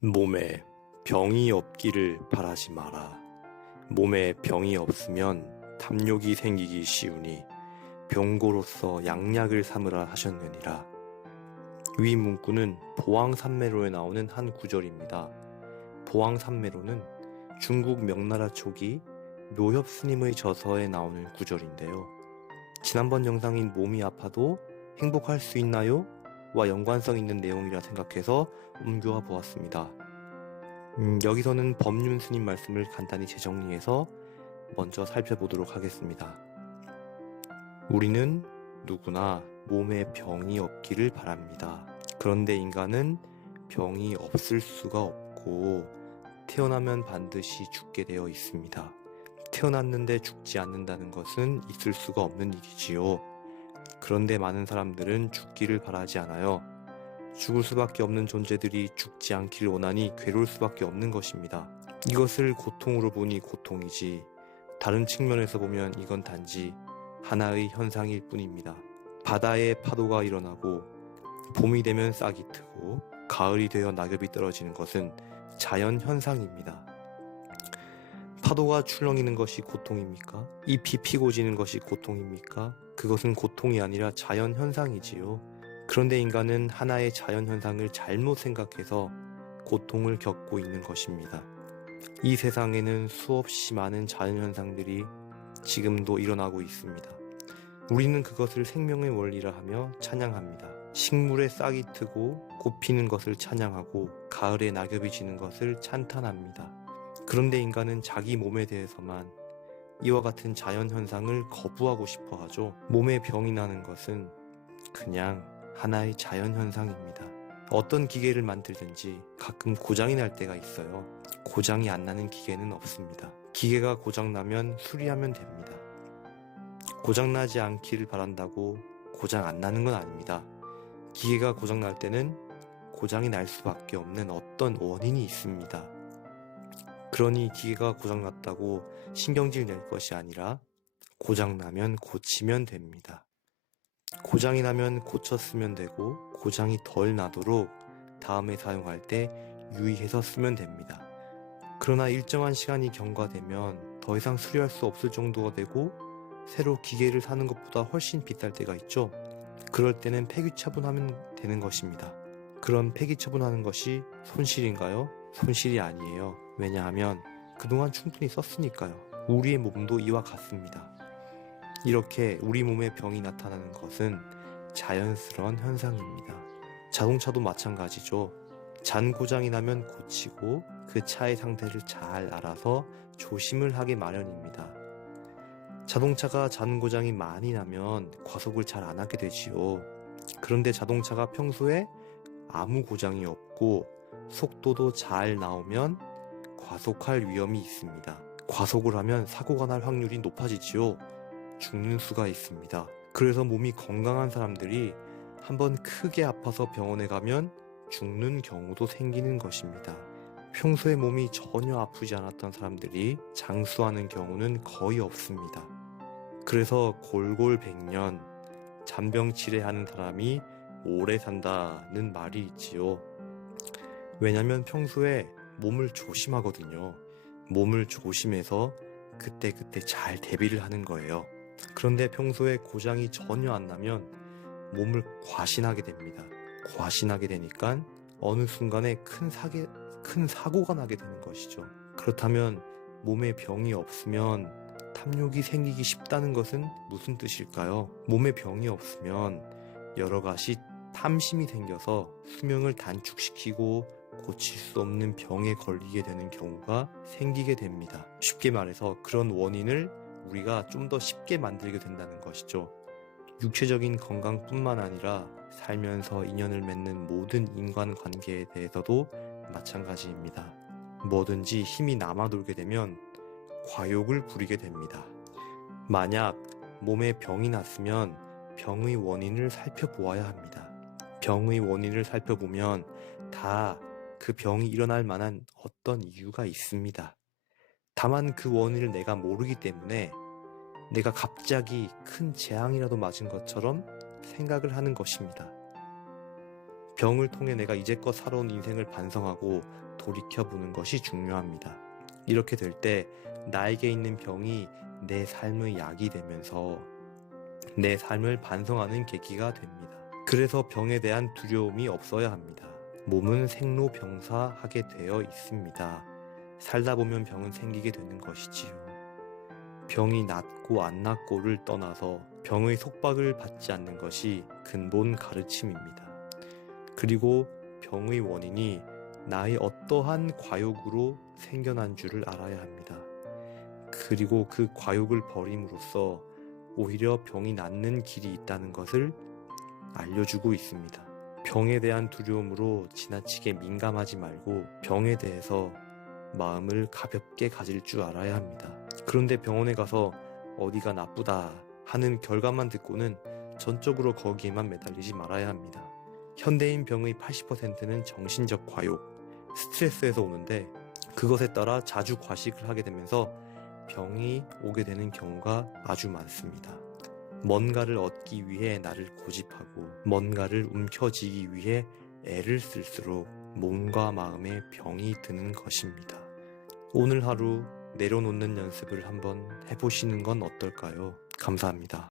몸에 병이 없기를 바라지 마라. 몸에 병이 없으면 탐욕이 생기기 쉬우니 병고로서 양약을 삼으라 하셨느니라. 위 문구는 보왕산매로에 나오는 한 구절입니다. 보왕산매로는 중국 명나라 초기 묘협 스님의 저서에 나오는 구절인데요. 지난번 영상인 몸이 아파도 행복할 수 있나요? 와 연관성 있는 내용이라 생각해서 옮겨와 보았습니다. 여기서는 법륜 스님 말씀을 간단히 재정리해서 먼저 살펴보도록 하겠습니다. 우리는 누구나 몸에 병이 없기를 바랍니다. 그런데 인간은 병이 없을 수가 없고 태어나면 반드시 죽게 되어 있습니다. 태어났는데 죽지 않는다는 것은 있을 수가 없는 일이지요. 그런데 많은 사람들은 죽기를 바라지 않아요. 죽을 수밖에 없는 존재들이 죽지 않기를 원하니 괴로울 수밖에 없는 것입니다. 이것을 고통으로 보니 고통이지, 다른 측면에서 보면 이건 단지 하나의 현상일 뿐입니다. 바다에 파도가 일어나고 봄이 되면 싹이 트고 가을이 되어 낙엽이 떨어지는 것은 자연 현상입니다. 파도가 출렁이는 것이 고통입니까? 잎이 피고 지는 것이 고통입니까? 그것은 고통이 아니라 자연 현상이지요. 그런데 인간은 하나의 자연 현상을 잘못 생각해서 고통을 겪고 있는 것입니다. 이 세상에는 수없이 많은 자연 현상들이 지금도 일어나고 있습니다. 우리는 그것을 생명의 원리라 하며 찬양합니다. 식물에 싹이 트고 꽃 피는 것을 찬양하고 가을에 낙엽이 지는 것을 찬탄합니다. 그런데 인간은 자기 몸에 대해서만 이와 같은 자연 현상을 거부하고 싶어 하죠. 몸에 병이 나는 것은 그냥 하나의 자연 현상입니다. 어떤 기계를 만들든지 가끔 고장이 날 때가 있어요. 고장이 안 나는 기계는 없습니다. 기계가 고장나면 수리하면 됩니다. 고장나지 않기를 바란다고 고장 안 나는 건 아닙니다. 기계가 고장날 때는 고장이 날 수밖에 없는 어떤 원인이 있습니다. 그러니 기계가 고장났다고 신경질 낼 것이 아니라 고장나면 고치면 됩니다. 고장이 나면 고쳐 쓰면 되고 고장이 덜 나도록 다음에 사용할 때 유의해서 쓰면 됩니다. 그러나 일정한 시간이 경과되면 더 이상 수리할 수 없을 정도가 되고 새로 기계를 사는 것보다 훨씬 비쌀 때가 있죠. 그럴 때는 폐기처분하면 되는 것입니다. 그런 폐기처분하는 것이 손실인가요? 손실이 아니에요. 왜냐하면 그동안 충분히 썼으니까요. 우리의 몸도 이와 같습니다. 이렇게 우리 몸에 병이 나타나는 것은 자연스러운 현상입니다. 자동차도 마찬가지죠. 잔고장이 나면 고치고 그 차의 상태를 잘 알아서 조심을 하게 마련입니다. 자동차가 잔고장이 많이 나면 과속을 잘 안 하게 되지요. 그런데 자동차가 평소에 아무 고장이 없고 속도도 잘 나오면 과속할 위험이 있습니다. 과속을 하면 사고가 날 확률이 높아지지요. 죽는 수가 있습니다. 그래서 몸이 건강한 사람들이 한번 크게 아파서 병원에 가면 죽는 경우도 생기는 것입니다. 평소에 몸이 전혀 아프지 않았던 사람들이 장수하는 경우는 거의 없습니다. 그래서 골골백년 잔병치레하는 사람이 오래 산다는 말이 있지요. 왜냐면 평소에 몸을 조심하거든요. 몸을 조심해서 그때그때 잘 대비를 하는 거예요. 그런데 평소에 고장이 전혀 안 나면 몸을 과신하게 됩니다. 과신하게 되니까 어느 순간에 큰 사고가 나게 되는 것이죠. 그렇다면 몸에 병이 없으면 탐욕이 생기기 쉽다는 것은 무슨 뜻일까요? 몸에 병이 없으면 여러 가지 탐심이 생겨서 수명을 단축시키고 고칠 수 없는 병에 걸리게 되는 경우가 생기게 됩니다. 쉽게 말해서 그런 원인을 우리가 좀 더 쉽게 만들게 된다는 것이죠. 육체적인 건강뿐만 아니라 살면서 인연을 맺는 모든 인간관계에 대해서도 마찬가지입니다. 뭐든지 힘이 남아돌게 되면 과욕을 부리게 됩니다. 만약 몸에 병이 났으면 병의 원인을 살펴보아야 합니다. 병의 원인을 살펴보면 다 그 병이 일어날 만한 어떤 이유가 있습니다. 다만 그 원인을 내가 모르기 때문에 내가 갑자기 큰 재앙이라도 맞은 것처럼 생각을 하는 것입니다. 병을 통해 내가 이제껏 살아온 인생을 반성하고 돌이켜보는 것이 중요합니다. 이렇게 될 때 나에게 있는 병이 내 삶의 약이 되면서 내 삶을 반성하는 계기가 됩니다. 그래서 병에 대한 두려움이 없어야 합니다. 몸은 생로병사하게 되어 있습니다. 살다 보면 병은 생기게 되는 것이지요. 병이 낫고 안 낫고를 떠나서 병의 속박을 받지 않는 것이 근본 가르침입니다. 그리고 병의 원인이 나의 어떠한 과욕으로 생겨난 줄을 알아야 합니다. 그리고 그 과욕을 버림으로써 오히려 병이 낫는 길이 있다는 것을 알려주고 있습니다. 병에 대한 두려움으로 지나치게 민감하지 말고 병에 대해서 마음을 가볍게 가질 줄 알아야 합니다. 그런데 병원에 가서 어디가 나쁘다 하는 결과만 듣고는 전적으로 거기에만 매달리지 말아야 합니다. 현대인 병의 80%는 정신적 과욕, 스트레스에서 오는데 그것에 따라 자주 과식을 하게 되면서 병이 오게 되는 경우가 아주 많습니다. 뭔가를 얻기 위해 나를 고집하고 뭔가를 움켜쥐기 위해 애를 쓸수록 몸과 마음에 병이 드는 것입니다. 오늘 하루 내려놓는 연습을 한번 해보시는 건 어떨까요? 감사합니다.